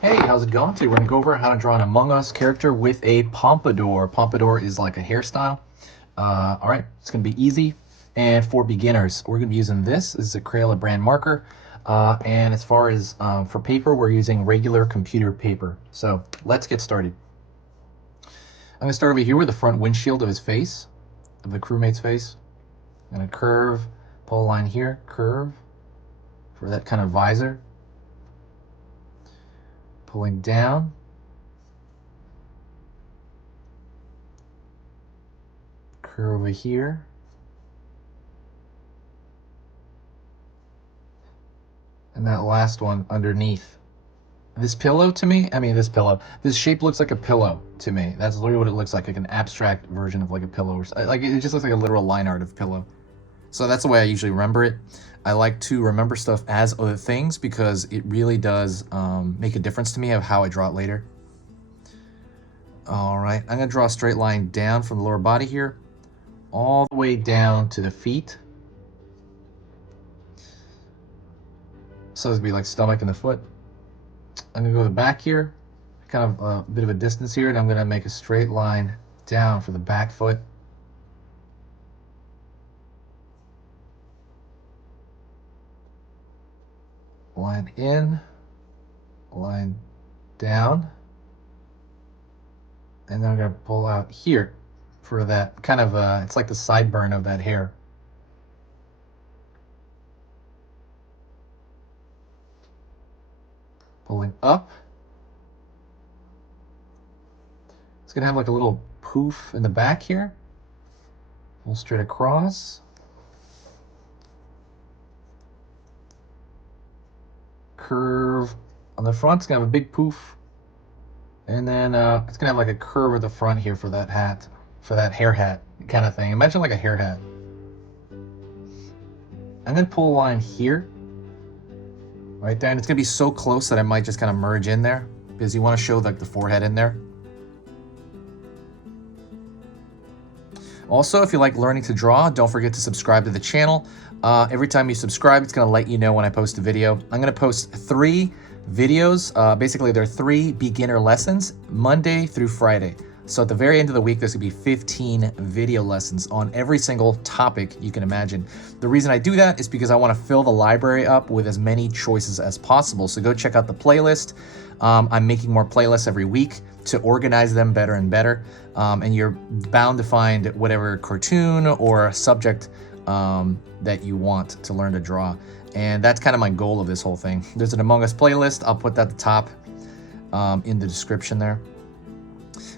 Hey, how's it going? Today we're gonna go over how to draw an Among Us character with a pompadour. Pompadour is like a hairstyle. All right, it's gonna be easy. And for beginners, we're gonna be using this. This is a Crayola brand marker. And as far as for paper, we're using regular computer paper. So let's get started. I'm gonna start over here with the front windshield of his face, of the crewmate's face. I'm gonna curve, pull a line here, curve for that kind of visor. Pulling down. Curve over here. And that last one underneath. This pillow to me, this shape looks like a pillow to me. That's literally what it looks like an abstract version of like a pillow. Like it just looks like a literal line art of pillow. So that's the way I usually remember it. I like to remember stuff as other things because it really does make a difference to me of how I draw it later. All right, I'm gonna draw a straight line down from the lower body here, all the way down to the feet. So it'd be like stomach and the foot. I'm gonna go to the back here, kind of a bit of a distance here, and I'm gonna make a straight line down for the back foot. Line in, line down, and then I'm gonna pull out here for that kind of, it's like the sideburn of that hair. Pulling up. It's gonna have like a little poof in the back here. Pull straight across. Curve on the front. It's gonna have a big poof. And then it's gonna have like a curve at the front here for that hat, for that hair hat kind of thing. Imagine like a hair hat. And then pull a line here, right there. And it's gonna be so close that I might just kind of merge in there because you want to show like the forehead in there. Also, if you like learning to draw, don't forget to subscribe to the channel. Every time you subscribe, it's gonna let you know when I post a video. I'm gonna post 3 videos. Basically, there are 3 beginner lessons, Monday through Friday. So at the very end of the week, there's gonna be 15 video lessons on every single topic you can imagine. The reason I do that is because I wanna fill the library up with as many choices as possible. So go check out the playlist. I'm making more playlists every week to organize them better and better. And you're bound to find whatever cartoon or subject that you want to learn to draw. And that's kind of my goal of this whole thing. There's an Among Us playlist. I'll put that at the top in the description there.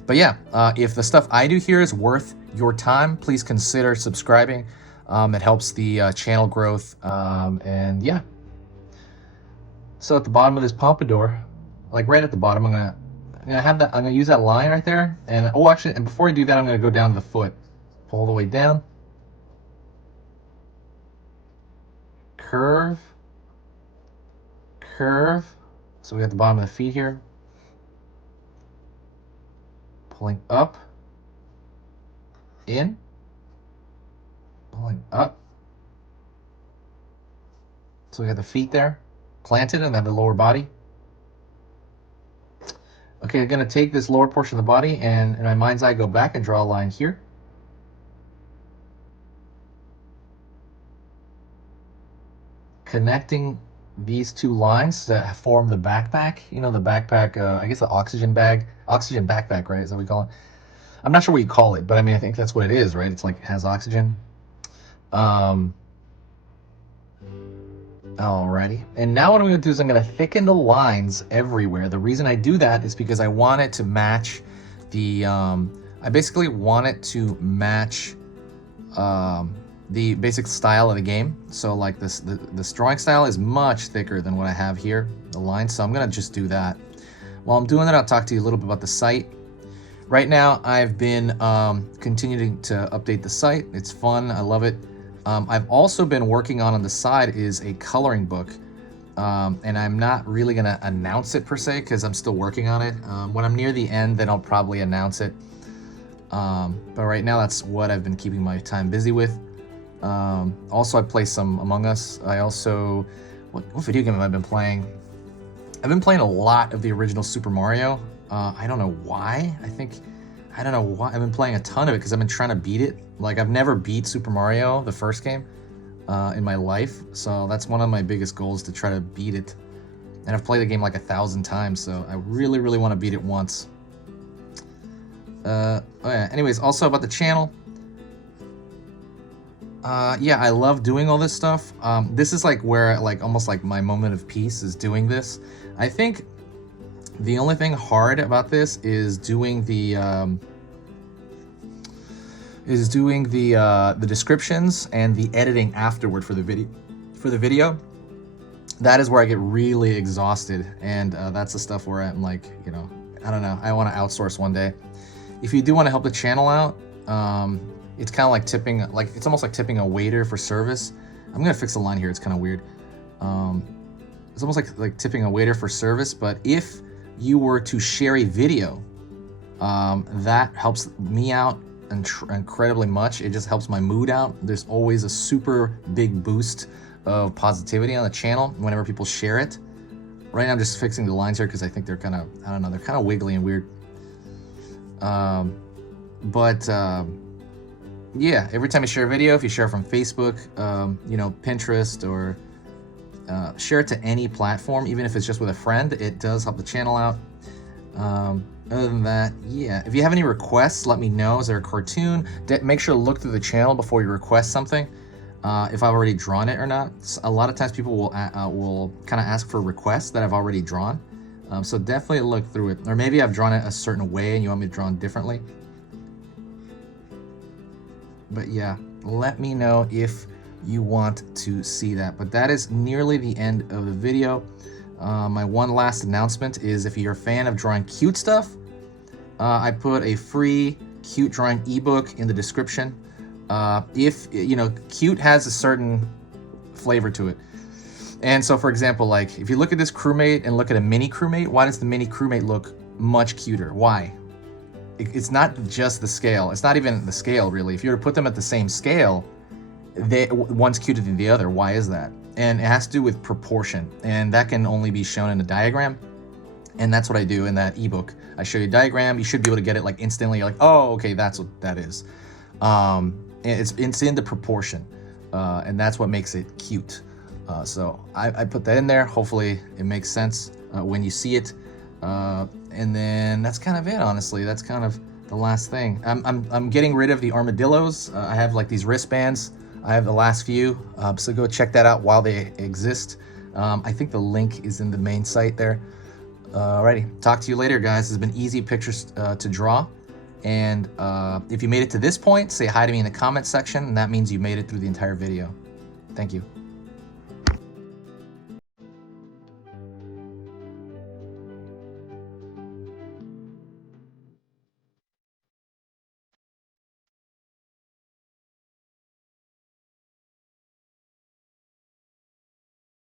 But yeah, if the stuff I do here is worth your time, please consider subscribing. It helps the channel growth. And yeah. So at the bottom of this pompadour, like right at the bottom, I'm gonna use that line right there. And actually, and before I do that, I'm gonna go down to the foot. Pull the way down. Curve. Curve. So we got the bottom of the feet here. Pulling up. In. Pulling up. So we got the feet there, planted, and then the lower body. Okay, I'm gonna take this lower portion of the body and in my mind's eye go back and draw a line here. Connecting these 2 lines that form the backpack. You know, the backpack, I guess the oxygen backpack, right? Is that what we call it? I'm not sure what you call it, but I mean, I think that's what it is, right? It's like, it has oxygen. Alrighty, and now what I'm going to do is I'm going to thicken the lines everywhere. The reason I do that is because I want it to match the, I basically want it to match the basic style of the game. So like this, this drawing style is much thicker than what I have here, the lines, so I'm going to just do that. While I'm doing that, I'll talk to you a little bit about the site. Right now, I've been continuing to update the site. It's fun, I love it. I've also been working on the side is a coloring book, and I'm not really gonna announce it per se because I'm still working on it. When I'm near the end, then I'll probably announce it. But right now, that's what I've been keeping my time busy with. Also, I play some Among Us. I also, what video game have I been playing? I've been playing a lot of the original Super Mario. I don't know why. I don't know why. I've been playing a ton of it because I've been trying to beat it. Like, I've never beat Super Mario, the first game, in my life. So that's one of my biggest goals, to try to beat it. And I've played the game like 1,000 times, so I really, really want to beat it once. Oh yeah, anyways, also about the channel. Yeah, I love doing all this stuff. This is like where, like, almost like my moment of peace is doing this. I think the only thing hard about this is doing the descriptions and the editing afterward for the video. That is where I get really exhausted, and that's the stuff where I'm like, you know, I don't know, I want to outsource one day. If you do want to help the channel out, it's kind of like tipping, like, it's almost like tipping a waiter for service. I'm gonna fix the line here, it's kind of weird. It's almost like tipping a waiter for service, but if you were to share a video, that helps me out incredibly much. It just helps my mood out. There's always a super big boost of positivity on the channel whenever people share it. Right now I'm just fixing the lines here because I think they're kind of, I don't know, they're kind of wiggly and weird. Yeah, every time you share a video, if you share it from Facebook, you know, Pinterest, or share it to any platform, even if it's just with a friend, it does help the channel out. Other than that, yeah, if you have any requests, let me know. Is there a cartoon? Make sure to look through the channel before you request something, if I've already drawn it or not. A lot of times people will kind of ask for requests that I've already drawn, so definitely look through it. Or maybe I've drawn it a certain way and you want me to draw it differently. But yeah, let me know if you want to see that. But that is nearly the end of the video. My one last announcement is, if you're a fan of drawing cute stuff, I put a free cute drawing ebook in the description. If, you know, cute has a certain flavor to it. And so, for example, like, if you look at this crewmate and look at a mini crewmate, why does the mini crewmate look much cuter? Why? It's not just the scale. It's not even the scale, really. If you were to put them at the same scale, one's cuter than the other. Why is that? And it has to do with proportion, and that can only be shown in a diagram. And that's what I do in that ebook. I show you a diagram. You should be able to get it like instantly. You're like, oh, okay, that's what that is. It's in the proportion, and that's what makes it cute. So I put that in there. Hopefully it makes sense when you see it. And then that's kind of it, honestly. That's kind of the last thing. I'm getting rid of the armadillos. I have like these wristbands. I have the last few, so go check that out while they exist. I think the link is in the main site there. Alrighty, talk to you later, guys. This has been easy pictures to draw. And if you made it to this point, say hi to me in the comment section, and that means you made it through the entire video. Thank you.